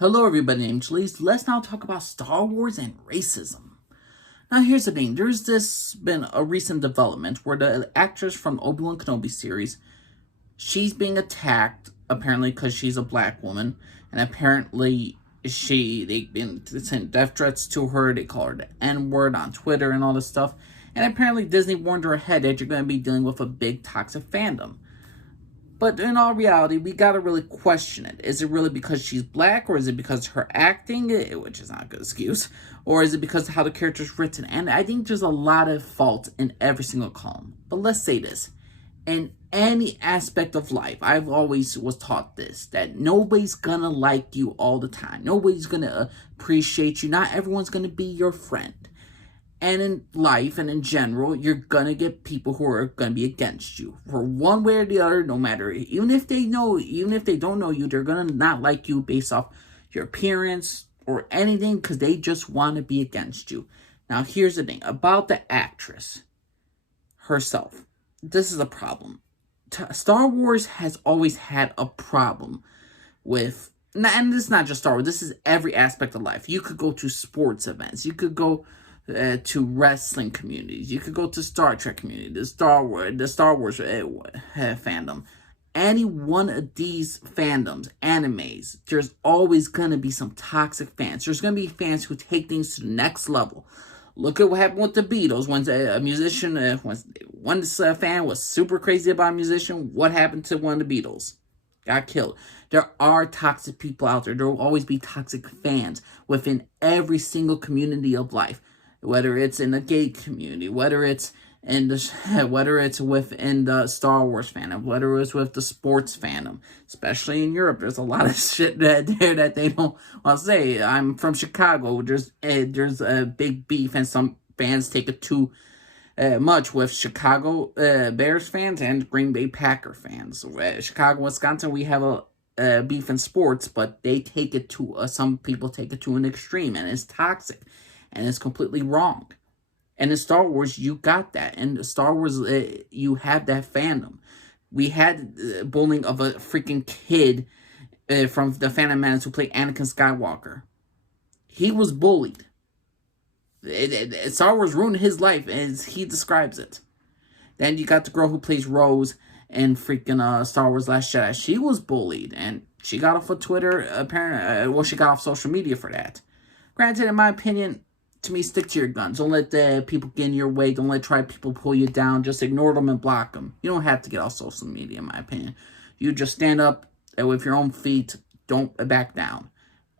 Hello everybody, I'm Chalice. Let's now talk about Star Wars and racism. Now here's the thing, been a recent development where the actress from Obi-Wan Kenobi series, she's being attacked, apparently because she's a black woman, and apparently they've been sent death threats to her, they call her the N-word on Twitter and all this stuff, and apparently Disney warned her ahead that you're going to be dealing with a big toxic fandom. But in all reality, we gotta really question it. Is it really because she's black, or is it because of her acting, which is not a good excuse, or is it because of how the character's written? And I think there's a lot of fault in every single column. But let's say this. In any aspect of life, I've always was taught this, that nobody's gonna like you all the time. Nobody's gonna appreciate you. Not everyone's gonna be your friend. And in life and in general, you're gonna get people who are gonna be against you for one way or the other, no matter, even if they don't know you, they're gonna not like you based off your appearance or anything, because they just want to be against you. Now, here's the thing about the actress herself. This is a problem. Star Wars has always had a problem with, and this is not just Star Wars, this is every aspect of life. You could go to sports events, you could go to wrestling communities, you could go to Star Trek community, the Star Wars fandom. Any one of these fandoms, animes, there's always gonna be some toxic fans. There's gonna be fans who take things to the next level. Look at what happened with the Beatles. When a musician, when one fan was super crazy about a musician, what happened to one of the Beatles? Got killed. There are toxic people out there. There will always be toxic fans within every single community of life. Whether it's in the gay community, whether it's within the Star Wars fandom, whether it's with the sports fandom, especially in Europe, there's a lot of shit there that they don't want to say. I'm from Chicago. There's a big beef, and some fans take it too much with Chicago Bears fans and Green Bay Packer fans. Chicago, Wisconsin, we have a beef in sports, but they take it to some people take it to an extreme, and it's toxic. And it's completely wrong. And in Star Wars, you got that. In Star Wars, you have that fandom. We had bullying of a freaking kid from the Phantom Menace who played Anakin Skywalker. He was bullied. Star Wars ruined his life as he describes it. Then you got the girl who plays Rose in freaking Star Wars Last Jedi. She was bullied, and she got off of Twitter, apparently. She got off social media for that. Granted, in my opinion, to me, stick to your guns. Don't let people get in your way. Don't let people pull you down. Just ignore them and block them. You don't have to get off social media, in my opinion. You just stand up with your own feet. Don't back down.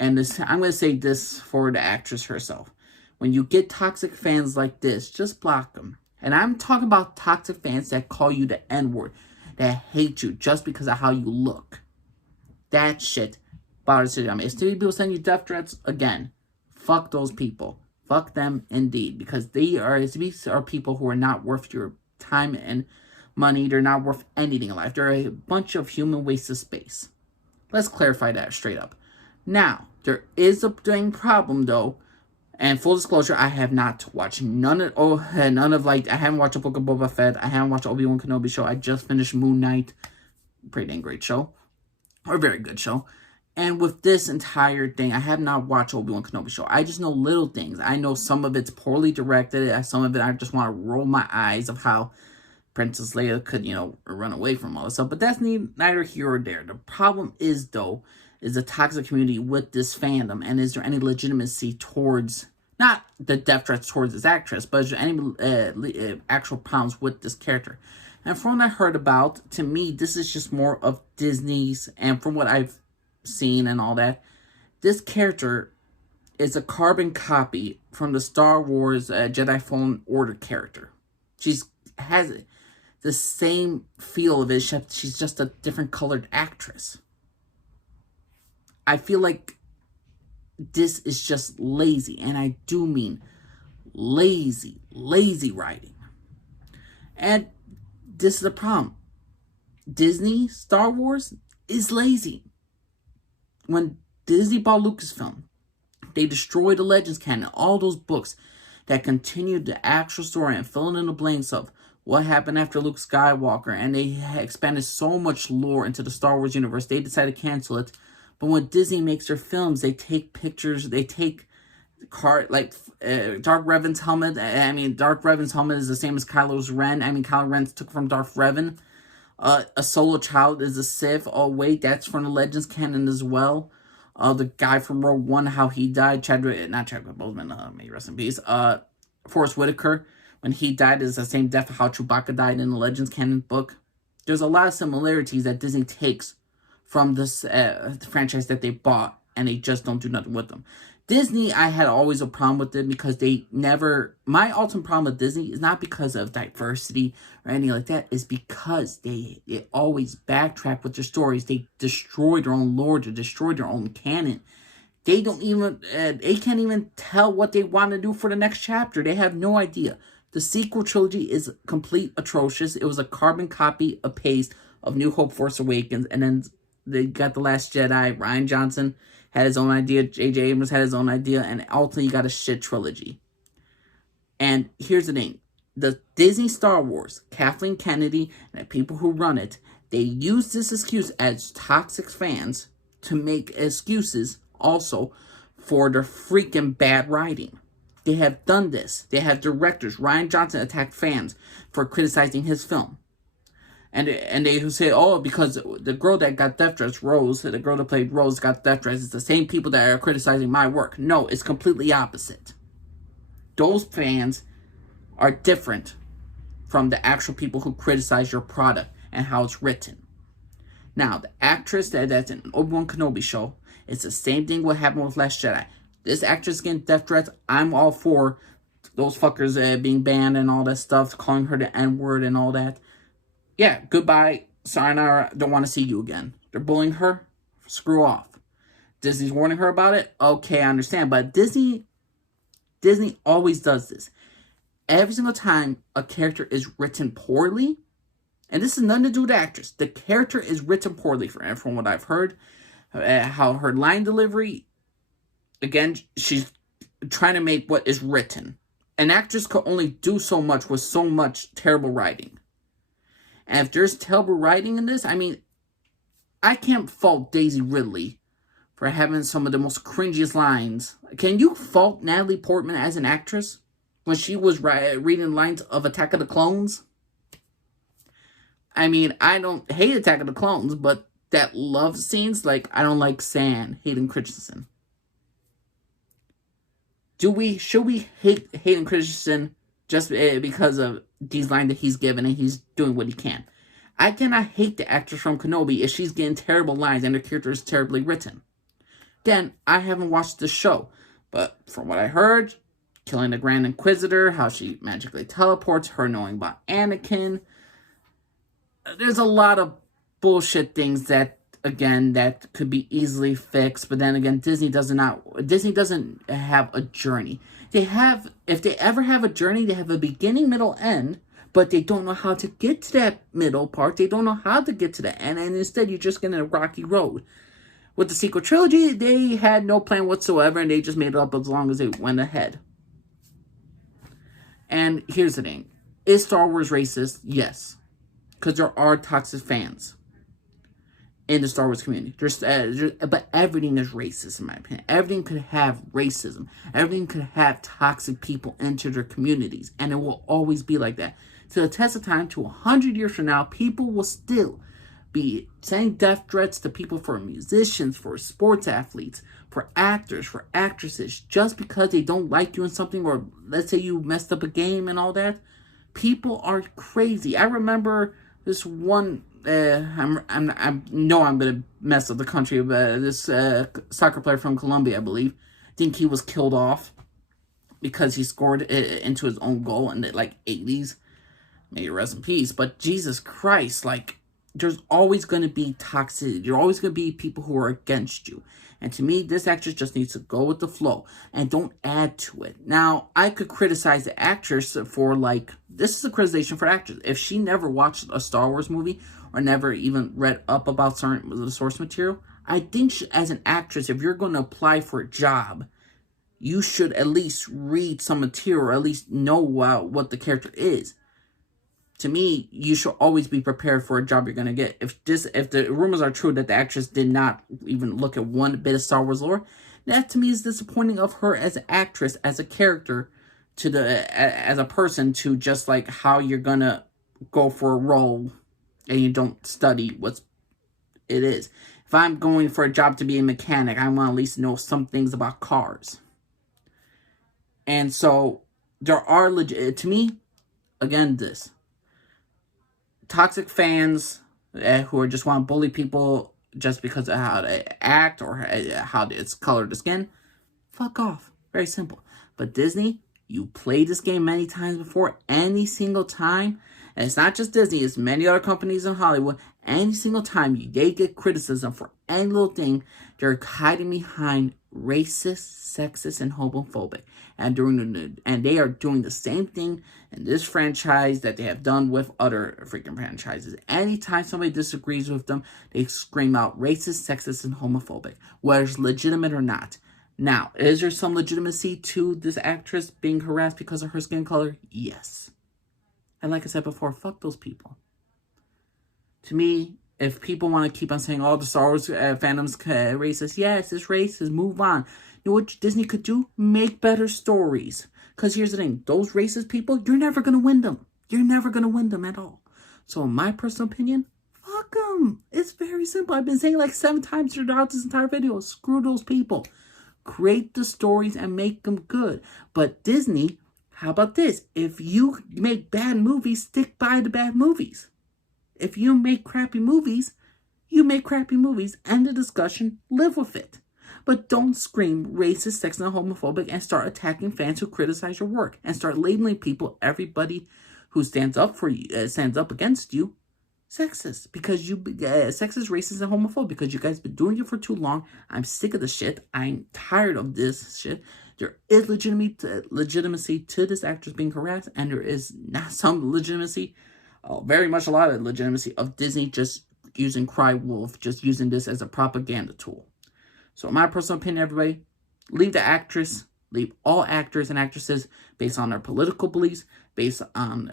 And I'm going to say this for the actress herself. When you get toxic fans like this, just block them. And I'm talking about toxic fans that call you the N-word, that hate you just because of how you look. That shit bothers me. If people send you death threats, again, fuck those people. Fuck them indeed, because these are people who are not worth your time and money. They're not worth anything in life. They're a bunch of human waste of space. Let's clarify that straight up. Now, there is a dang problem though, and full disclosure, I have not watched I haven't watched a Book of Boba Fett. I haven't watched Obi-Wan Kenobi show. I just finished Moon Knight. Pretty dang great show, or a very good show. And with this entire thing, I have not watched Obi-Wan Kenobi show. I just know little things. I know some of it's poorly directed. Some of it, I just want to roll my eyes of how Princess Leia could, run away from all this stuff. But that's neither here or there. The problem is, though, is the toxic community with this fandom. And is there any legitimacy towards, not the death threats towards this actress, but is there any actual problems with this character? And from what I heard about, to me, this is just more of Disney's, and from what I've seen and all that, this character is a carbon copy from the Star Wars Jedi Fallen Order character. Has the same feel of it, except she's just a different colored actress. I feel like this is just lazy, and I do mean lazy writing. And this is the problem. Disney, Star Wars, is lazy. When Disney bought Lucasfilm, they destroyed the Legends canon, all those books that continued the actual story and filling in the blanks of what happened after Luke Skywalker, and they expanded so much lore into the Star Wars universe, they decided to cancel it But when Disney makes their films, they take pictures, they take Dark Revan's helmet. I mean, Dark Revan's helmet is the same as Kylo Ren. I mean, Kylo Ren took from Darth Revan. A Solo Child is a Sith. Oh, wait, that's from the Legends canon as well. The guy from Rogue One, how he died, not Chadwick Boseman, may he rest in peace. Forrest Whitaker, when he died, is the same death of how Chewbacca died in the Legends canon book. There's a lot of similarities that Disney takes from this franchise that they bought, and they just don't do nothing with them. Disney, I had always a problem with them because they never... My ultimate problem with Disney is not because of diversity or anything like that. It's because they always backtrack with their stories. They destroy their own lore. They destroy their own canon. They don't even... they can't even tell what they want to do for the next chapter. They have no idea. The sequel trilogy is complete atrocious. It was a carbon copy, a paste of New Hope, Force Awakens. And then they got The Last Jedi. Rian Johnson had his own idea. J.J. Abrams had his own idea. And ultimately, you got a shit trilogy. And here's the thing. The Disney Star Wars, Kathleen Kennedy, and the people who run it, they use this excuse as toxic fans to make excuses also for their freaking bad writing. They have done this. They have directors. Rian Johnson attacked fans for criticizing his film. And they say, oh, because the girl that got death dressed, Rose, the girl that played Rose got death dressed, it's the same people that are criticizing my work. No, it's completely opposite. Those fans are different from the actual people who criticize your product and how it's written. Now, the actress that's in Obi-Wan Kenobi show, it's the same thing what happened with Last Jedi. This actress getting death threats, I'm all for those fuckers being banned and all that stuff, calling her the N-word and all that. Yeah, goodbye, sayonara, don't want to see you again. They're bullying her, screw off. Disney's warning her about it, okay, I understand. But Disney always does this. Every single time a character is written poorly, and this is nothing to do with the actress, the character is written poorly from what I've heard, how her line delivery, again, she's trying to make what is written. An actress could only do so much with so much terrible writing. And if there's terrible writing in this, I mean, I can't fault Daisy Ridley for having some of the most cringiest lines. Can you fault Natalie Portman as an actress when she was reading lines of Attack of the Clones? I mean, I don't hate Attack of the Clones, but that love scenes, like, I don't like Hayden Christensen. Should we hate Hayden Christensen just because of these lines that he's given and he's doing what he can? I cannot hate the actress from Kenobi if she's getting terrible lines and her character is terribly written. Again, I haven't watched the show, but from what I heard, killing the Grand Inquisitor, how she magically teleports, her knowing about Anakin, there's a lot of bullshit things that, again, that could be easily fixed. But then again, Disney doesn't have a journey. If they ever have a journey, they have a beginning, middle, end, but they don't know how to get to that middle part. They don't know how to get to the end, and instead you're just getting a rocky road. With the sequel trilogy, they had no plan whatsoever, and they just made it up as long as they went ahead. And here's the thing. Is Star Wars racist? Yes. Because there are toxic fans in the Star Wars community. But everything is racist, in my opinion. Everything could have racism. Everything could have toxic people enter their communities. And it will always be like that. To the test of time, to 100 years from now, people will still be sending death threats to people, for musicians, for sports athletes, for actors, for actresses, just because they don't like you in something, or let's say you messed up a game and all that. People are crazy. I remember this one, I know I'm going to mess up the country, but this soccer player from Colombia, I believe, I think he was killed off because he scored into his own goal in the, 80s. May he rest in peace. But Jesus Christ, there's always going to be toxicity. There's always going to be people who are against you. And to me, this actress just needs to go with the flow and don't add to it. Now, I could criticize the actress for, this is a criticization for actors. If she never watched a Star Wars movie or never even read up about the source material, I think as an actress, if you're going to apply for a job, you should at least read some material or at least know what the character is. To me, you should always be prepared for a job you're gonna get. If the rumors are true that the actress did not even look at one bit of Star Wars lore, that to me is disappointing of her as an actress, as a character, as a person, to just like how you're gonna go for a role and you don't study what it is. If I'm going for a job to be a mechanic, I want to at least know some things about cars. And so there are to me, again, this toxic fans who are just want to bully people just because of how they act or how it's colored the skin. Fuck off. Very simple. But Disney, you played this game many times before. Any single time, and it's not just Disney, it's many other companies in Hollywood. Any single time they get criticism for any little thing, they're hiding behind racist, sexist, and homophobic. And they are doing the same thing in this franchise that they have done with other freaking franchises. Anytime somebody disagrees with them, they scream out racist, sexist, and homophobic, whether it's legitimate or not. Now, is there some legitimacy to this actress being harassed because of her skin color? Yes. And like I said before, fuck those people. To me, if people want to keep on saying, oh, the Star Wars fandom's racist, yes, it's racist, move on. You know what Disney could do? Make better stories. Because here's the thing, those racist people, you're never going to win them. You're never going to win them at all. So in my personal opinion, fuck them. It's very simple. I've been saying like 7 times throughout this entire video, screw those people. Create the stories and make them good. But Disney, how about this? If you make bad movies, stick by the bad movies. If you make crappy movies, you make crappy movies. End the discussion. Live with it. But don't scream racist, sexist, and homophobic and start attacking fans who criticize your work. And start labeling people, everybody who stands up for you, stands up against you, sexist. Because you, sexist, racist, and homophobic. Because you guys been doing it for too long. I'm sick of the shit. I'm tired of this shit. There is legitimacy to this actress being harassed. And there is not some legitimacy, very much a lot of legitimacy of Disney just using Cry Wolf, just using this as a propaganda tool. So in my personal opinion, everybody, leave the actress, leave all actors and actresses based on their political beliefs, based on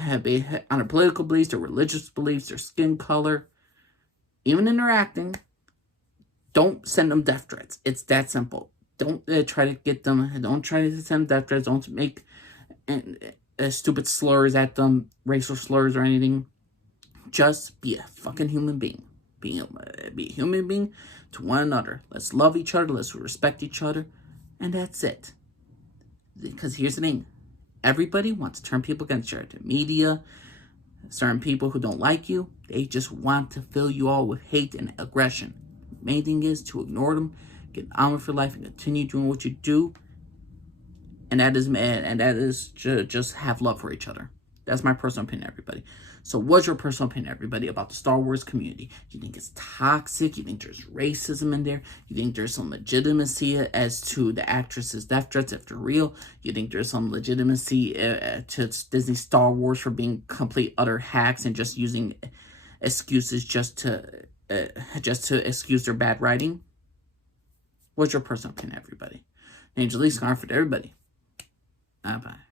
their political beliefs, their religious beliefs, their skin color, even in their acting. Don't send them death threats. It's that simple. Don't try to get them, don't try to send death threats, don't make stupid slurs at them, racial slurs or anything. Just be a fucking human being. Be a human being to one another. Let's love each other. Let's respect each other. And that's it. Because here's the thing. Everybody wants to turn people against you. The media, certain people who don't like you, they just want to fill you all with hate and aggression. The main thing is to ignore them, get on with your life, and continue doing what you do. And that is just have love for each other. That's my personal opinion, everybody. So what's your personal opinion, everybody, about the Star Wars community? You think it's toxic? You think there's racism in there? You think there's some legitimacy as to the actress's death threats if they're real? You think there's some legitimacy to Disney Star Wars for being complete utter hacks and just using excuses just to excuse their bad writing? What's your personal opinion, everybody? Angel Lee, Scarford, everybody. Bye-bye.